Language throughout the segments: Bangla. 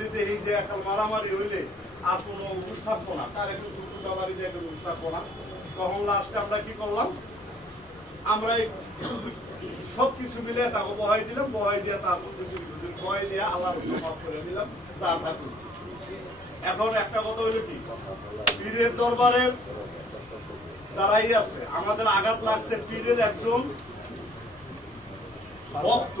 যদি দেখি যে এখন মারামারি হইলে আর কোনো উঠুস থাকবো না, তার একটু শুক্রটা বাড়ি দিয়ে একটু উঠুস থাকবো না, তখন লাস্টে আমরা কি করলাম, আমরা সবকিছু মিলে তাকে বহাই দিলাম, বহাই দিয়ে তারপর কিছু বহাই দিয়ে আল্লাহ মাফ করে দিলাম, যা আমরা করছি। এখন একটা কথা হইলো কি, পীরের দরবারের যারাই আছে, আমাদের আঘাত লাগছে পীরের একজন ভক্ত,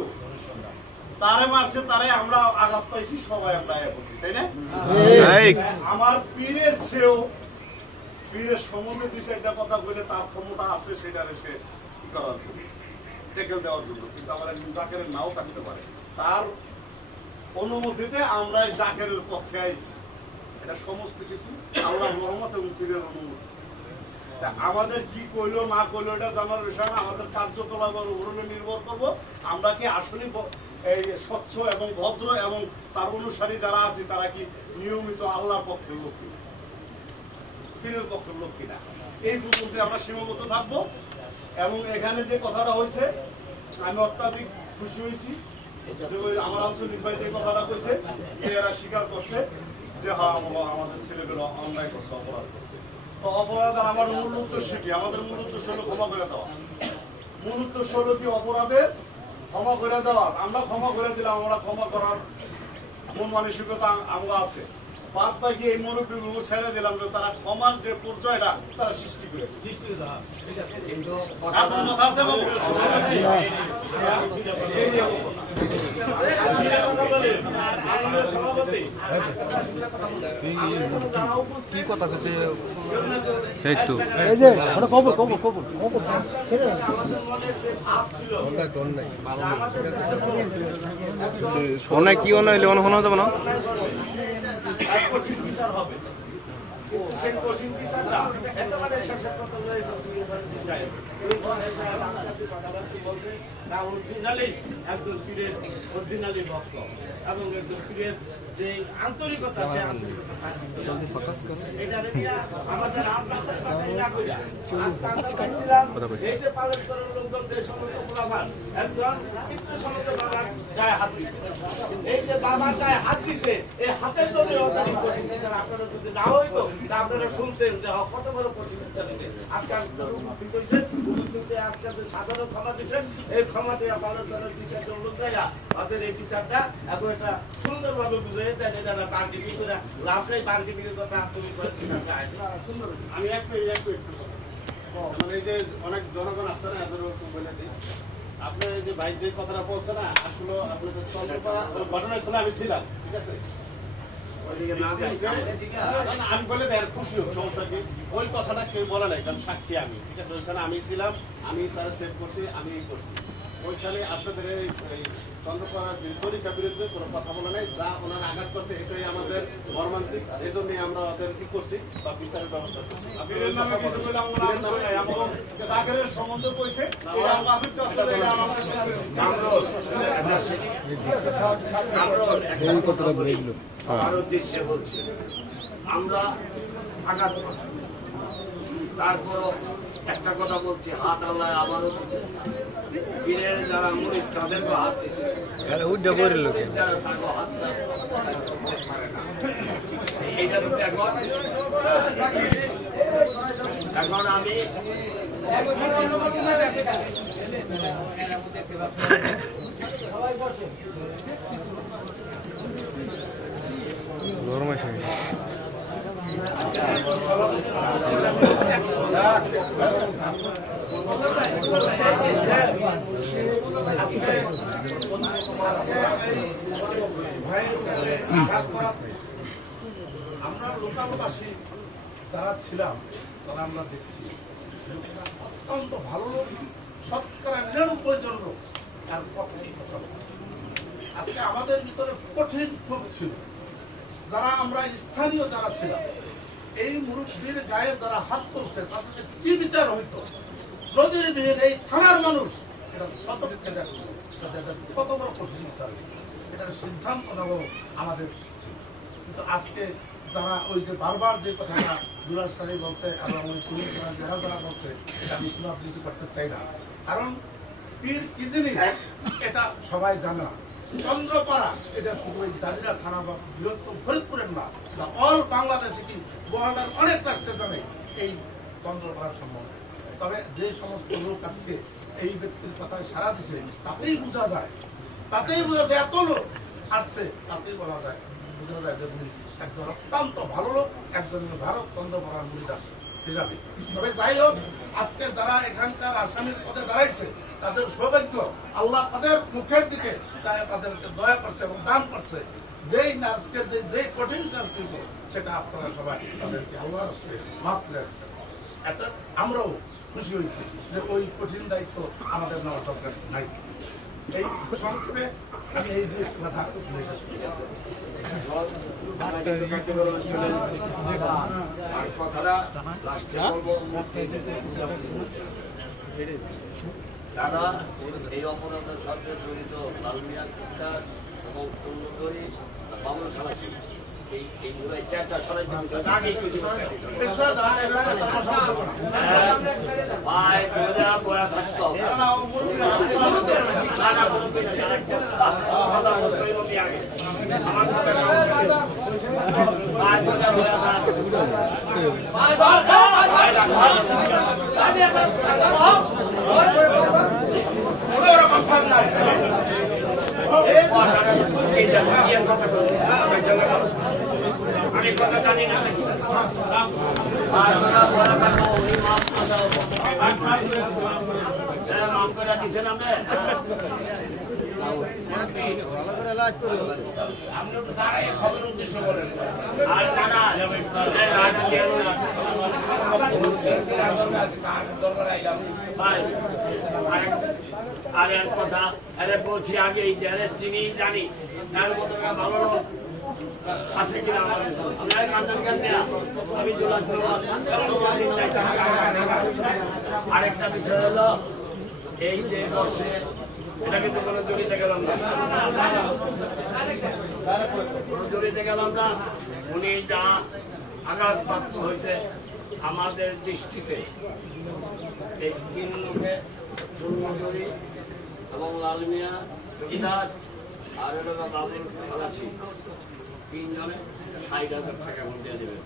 তারে মারছে, তারে আমরা আঘাত পাইছি, সবাই আমরা করছি, তাই না? আমার পীরের চেয়েও পীরের সম্বন্ধে দুই চারটা কথা বলে তার ক্ষমতা আছে সেটারে সে কি করার জন্য, টেকেল দেওয়ার জন্য, কিন্তু আমার একজন জাকেরের নাও থাকতে পারে, তার অনুমতিতে আমরা জাকেরের পক্ষে আইছি। এটা সমস্ত কিছু আল্লাহর রহমত এবং পীরের অনুমতি। আমাদের কি কইলো না কইলো এটা জানার বিষয় না, আমাদের কার্যকলাপের উপরে নির্ভর করবো আমরা কি আসলে এই স্বচ্ছ এবং ভদ্র এবং তার অনুসারী যারা আছে তারা কি নিয়মিত আল্লাহর পক্ষের লোক কিনা, পীরের পক্ষের লোক কিনা, এই পর্যন্ত আমরা সীমাবদ্ধ থাকবো। এবং এখানে যে কথাটা হয়েছে আমি অত্যাধিক খুশি হয়েছি যে আমার আঞ্চলিক ভাই যে কথাটা কইছে যে এরা স্বীকার করছে যে হ্যাঁ আমাদের ছেলেগুলো অন্যায় করছে, অপরাধ করছে। তো অপরাধ আমার মূল উদ্দেশ্য কি, আমাদের মূল উদ্দেশ্য হলো ক্ষমা করে দেওয়া, মূল উদ্দেশ্য হলো কি অপরাধের ক্ষমা করে দেওয়া। আমরা ক্ষমা করে দিলাম, আমরা ক্ষমা করার মন মানসিকতা আমরা আছে, বাদ বাকি এই মুরব্বী ছেড়ে দিলাম যে তারা ক্ষমার যে পর্যায়টা তারা সৃষ্টি করে কি কথা কইছে অনেক কি অন্য হইলে অন্য শোনা যাবে না, কঠিন বিচার হবে, কিন্তু সেই কঠিন বিচারটা একেবারে শেষের কথা রয়েছে বলছে না অরিজিনালি একজন পীরের অরিজিনালি ভক্ত এবং একজন পীরের যে আন্তরিকতা, সে আন্তরিকতা এটা আমাদের এই যে পালন করার লোকজন যে সমস্ত গোলামান একজন কিন্তু সমস্ত বাবার গায়ে হাত দিচ্ছে, এই যে বাবার গায়ে হাত দিচ্ছে, এই হাতের জন্য অত্যাধিক কঠিন বিচার। আপনারা যদি না হইতো আপনারা শুনতেন যে কত বড় কঠিন বিচার দিতে আজকে উপস্থিত হয়েছেন, উপস্থিত আজকে যে সাধারণ ক্ষমা দিচ্ছেন, এই ক্ষমা দেওয়া পালন করার বিচার লোক দেয়া তাদের এই বিচারটা এত একটা সুন্দরভাবে বুঝে যায়, এটা বার্গেনিং করে লাভ নেই, বার্গেনিং এর কথা তুমি সুন্দর। আমি একটু মানে এই যে অনেক জনগণ আসছে না, এদের বলে দিই আপনি যে ভাই যে কথাটা বলছে না, আসলে আপনাদের চন্দ্রপাড়া ঘটনা ছিল, আমি ছিলাম, ঠিক আছে, আমি বলে দেয় খুশি হোক, সমস্যা কি, ওই কথাটা কেউ বলে নাই, কারণ সাক্ষী আমি, ঠিক আছে, ওইখানে আমি ছিলাম, আমি তারা সেভ করছি, আমি করছি, ওইখানে আপনাদের এই চন্দ্রপাড়ার পরীক্ষা বিরুদ্ধে কোনো কথা বলে নাই, যা ওনারা আঘাত করছে এটাই আমাদের মর্মান্তিক, এই জন্যই আমরা ওদের কি করছি বা বিচারের ব্যবস্থা করছি। সম্বন্ধ কইছে আমার উদ্দেশ্যে বলছি, আমরা আঘাত তারপরও একটা কথা বলছি, হাত আল্লাহ আমারও দিচ্ছে, পীরের যারা মুরিদ তাদেরকেও হাত দিচ্ছে, যারা তাকে হাত পারে না। এইটা তো এখন আমি গরম আছে আমরা লোকালবাসী যারা ছিলাম তারা আমরা দেখছি অত্যন্ত ভালো লোক, 99% লোক তার পক্ষেই কথা বলছে। আজকে আমাদের ভিতরে কঠিন ক্ষোভ ছিল, যারা আমরা স্থানীয় যারা ছিলাম, এই মুরব্বীর গায়ে যারা হাত তুলছে তাদের কি বিচার হইতো, নজিরবিহীন এই থানার মানুষ এটা সচক্ষে দেখলো কত বড় কঠিন বিচার, এটার সিদ্ধান্ত নেব আমাদের ছিল। কিন্তু আজকে যারা ওই যে বারবার যে কথাটা দুলাল সাহেব বলছে এবং ওই পুলিশ যারা যারা বলছে, এটা আমি পুনরাবৃত্তি করতে চাই না, কারণ পীর কি জিনিস এটা সবাই জানে না। চন্দ্রপাড়া এটা শুধু ওই জাজিরা থানা বা বৃহত্তম ফরিদপুরের না, অল বাংলাদেশে কি বর্ডার অনেকটা স্টেশনে এই চন্দ্রপাড়া সম্বন্ধে। তবে যে সমস্ত লোক আজকে এই ব্যক্তির কথায় সাড়া দিছে তাতেই বোঝা যায় এত লোক আসছে, তাতেই বোঝা যায় যে উনি একজন অত্যন্ত ভালো লোক, একজন ভারত চন্দ্রপাড়ার মুড়িদার হিসাবে। তবে যাই হোক, আজকে যারা এখানকার আসামির পদে দাঁড়াইছে তাদের সৌভাগ্য, আল্লাহ তাদের মুখের দিকে চায় তাদেরকে দয়া করছে এবং দান করছে। যেই নার্সকে যে কঠিন শাস্তি সেটা আপনারা সবাই তাদেরকে আল্লাহর রাস্তায় মাফ করে আসছে। এত আমরাও খুশি হয়েছি যে ওই কঠিন দায়িত্ব আমাদের নেওয়ার দরকার নাই। এই সংক্ষেপে আমি এই দুই কথা শেষ করছি। আর কথাটা লাস্টে বলবো, তারা এই অপরাধের সাথে জড়িত লালমিয়া কুত্তার এবং পূর্ণধরী বাবুল খালাসি এইগুলো চারটা সরাই বয়া থাকতো আমি কথা জানি না মাফ করে দিচ্ছেন আপনি। আর তারা আর এক কথা বলছি আগে চিনি জানি তার মতো ভালো লোক আছে কিনা আমি আরেকটা বিষয় হলো এই যে বর্ষে এটা কিন্তু কোনো জড়িতে গেলাম না, জড়িতে গেলাম না। উনি যা আঘাতপ্রাপ্ত হয়েছে আমাদের দৃষ্টিতে এই তিন লোকে পূর্ণজয়ী এবং লালমিয়া ইদাজ আর বাবুল খালাসি তিনজনে ৬০,০০০ টাকা দিয়ে দেবে।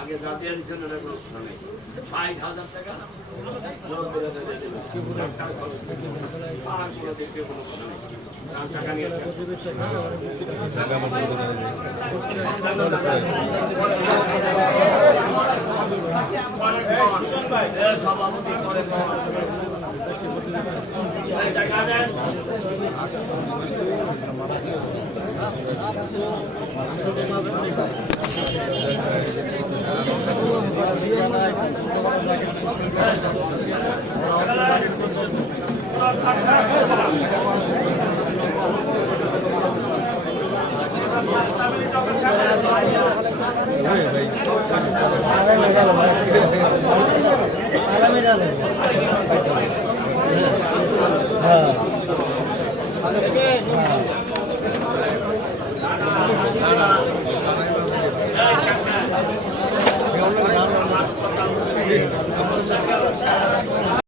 আগে যা দিয়ে দিচ্ছেন ওটা কোনো কথা নেই, ৬০,০০০ টাকা দিয়ে দেবে। আর কোনো দিকে কোনো কথা নেই, টাকা নিয়েছে সভাপতি করে টাকা দেন। হ্যাঁ